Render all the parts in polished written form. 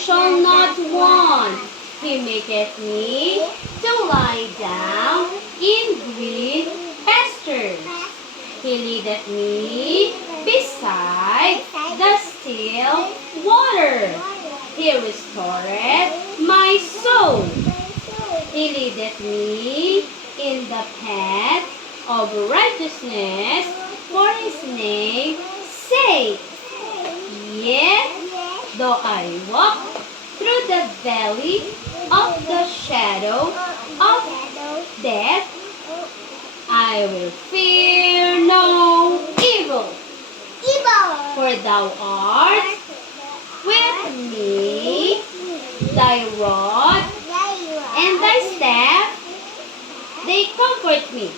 shall not want. He maketh me to lie down in green pastures. He leadeth me beside the still water. He restoreth my soul. He leadeth me in the path of righteousness for his name's sake. Yet, though I walk through the valley of the shadow of death, I will fear no evil. For thou art with me, thy rod and thy staff, they comfort me.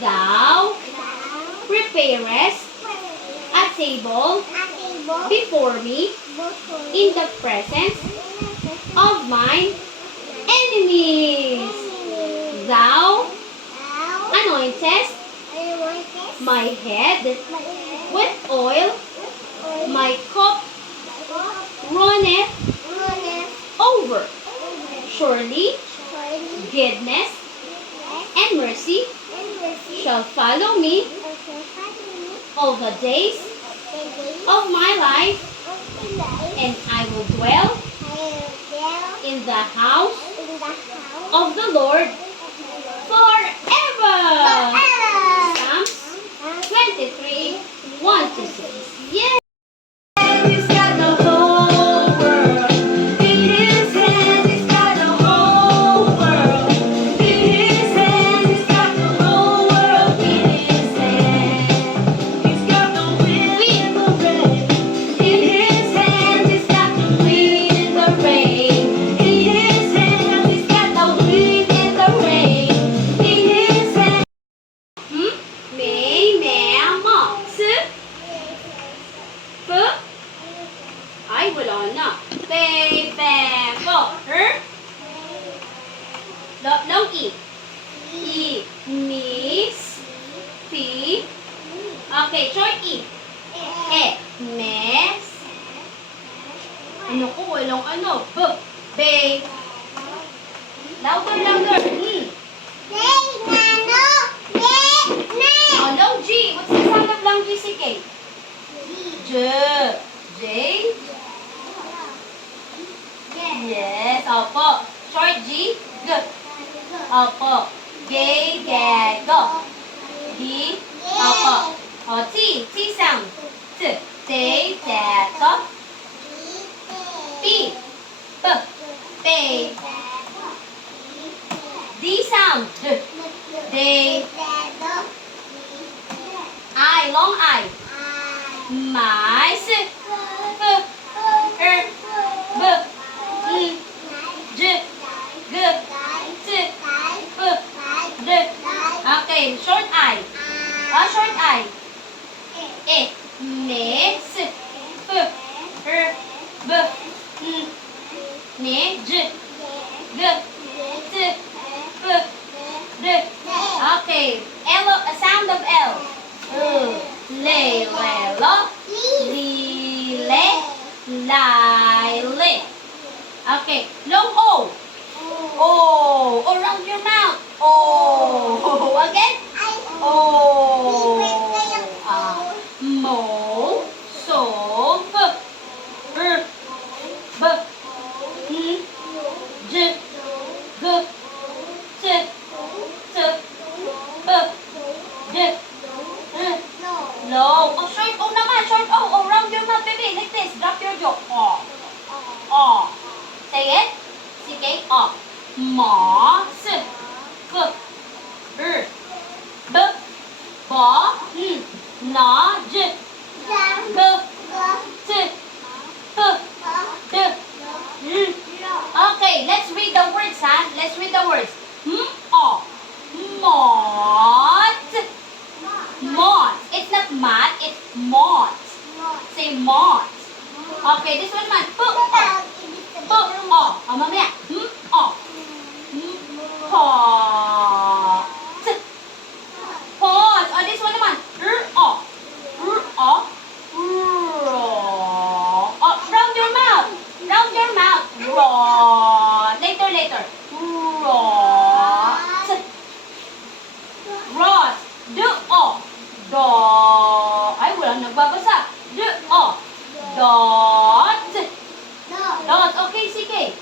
Thou preparest a table before me in the presence of mine enemies. Thou anointest my head with oil, my cup runneth over. Surely goodness and mercy shall follow me all the days of my life, and I will dwell in the house of the Lord forever. Psalms 23, 1-6. Yes! He's got the whole world in his hand. He's got the whole world in his hand. He's got the whole world in his hand. He's got the wind and the rain in his hand. He's got the wind and the rain in his hand. He's got the wind and the rain in his hand. Mẹ mẹ mọ sư phước. Ay, wala na. Pe, pe, po. Long E. E. Miss. P. Okay, short E. E. Mes. Ano ko? Walang ano. B. Be. Louder, louder. Oh, long G. What's the sound of long G, CK? J. J. Yes. Opo. Short G. G. Opo. Gay, gay, go. D. Opo. O, T. T sound. T. Day, dad, go. P. P. Bay. D sound. D. Day. I. Long I. My. S. F. B. J. G. T. P. D. Okay, short I. Short I. E. Ne. S. F. B. Ne. J. G. T. P. D. Okay, L. A sound of L. Le, le, lo. Li, le. Lai, le. Okay, long O. O. Around your mouth. O. Again. O. Mo. So. B. B. J. G. T. T. P. D. No. Oh, short O naman. Short O. Around your mouth, baby. Like this. Drop your jaw. O. O. Say it. CK. O. Ma. S. G. B. Ba. Na. J. G. T. P. D. Okay, let's read the words, huh? Let's read the words. O. Mot. Mot. It's not mat, it's mot. Say mot. Okay, this one man. P. O. P. O. O, mamaya. O. Pot. Pot. Oh, this one naman. O. O. Ro. Oh, round your mouth. Round Ay, walang nagbabasa. Dot. Dot. Okay, sige.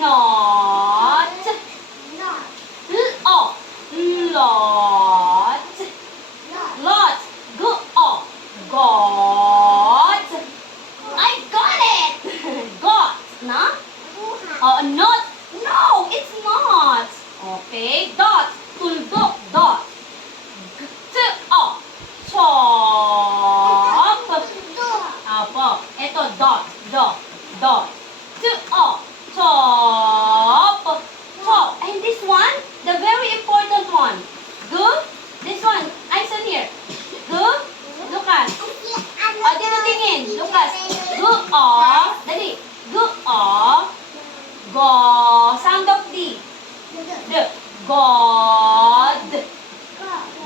Not. Lot. Lot. Got. I got it. Got. Na? Not. No, it's not. Okay. Dot. Tuldok. Dot. Chop. Apo. Ito. Dot. Dot. Dot. Chop. Chop. And this one, the very important one. This one. Aison here. Lucas. Dito tingin. Lucas. Dali. Go. Sound of D. God.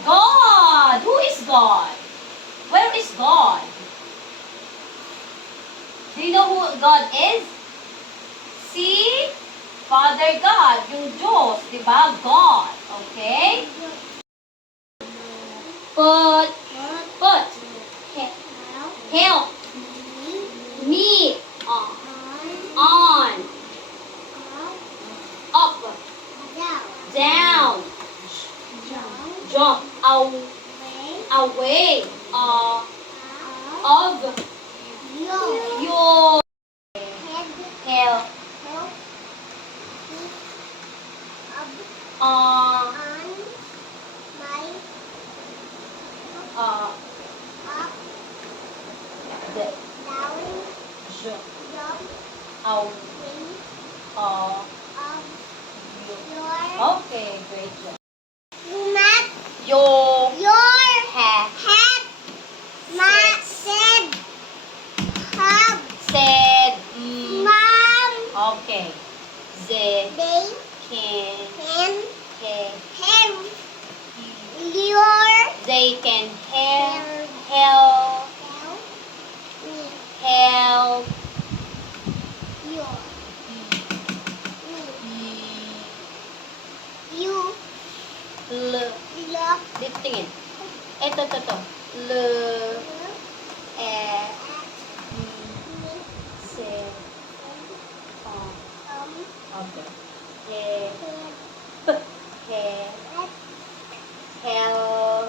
God. Who is God? Where is God? Do you know who God is? See? Father God. Yung Diyos. Diba? God. Okay? Put. Help. Me. On. Up. Down. Jump. Away. Of. Your. Help. Okay, great job. Your hat. Said. Okay. They can. They can help. Dito tingin. Ito. Se. Okay. Help.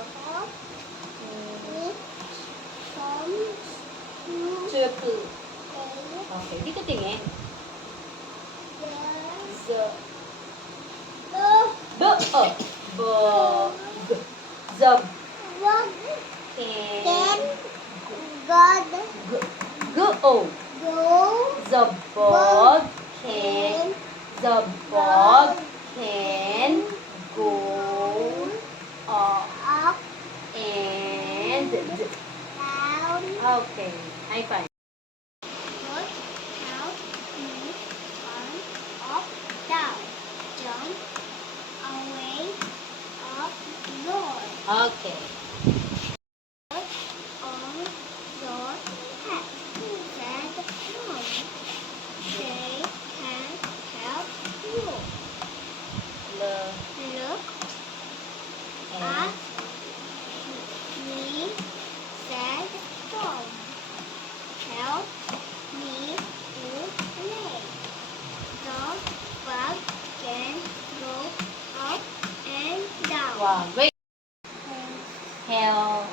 Circle. Okay, dito tingin. Zab. Can. Go. Zabog. Can go up and down. Okay, high five. Down. Jump. Away. Up. Door. Okay. On your hat. Said no. They can help you. Look at me. Said Tom. Help me to play. The bug can go up and down. Wow, great. Help.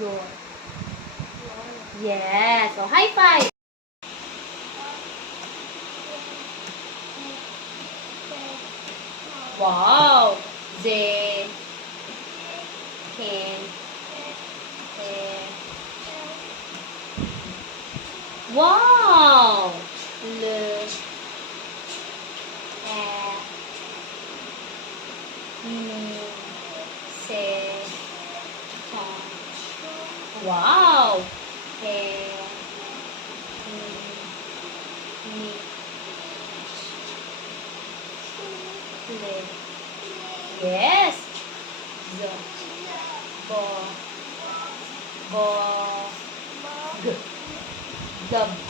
Your. Yes. So high five. Wow. They can. Wow. Look at me. Say. Wow. Can me play. Yes. Z. Bo. Bo. G. Gab.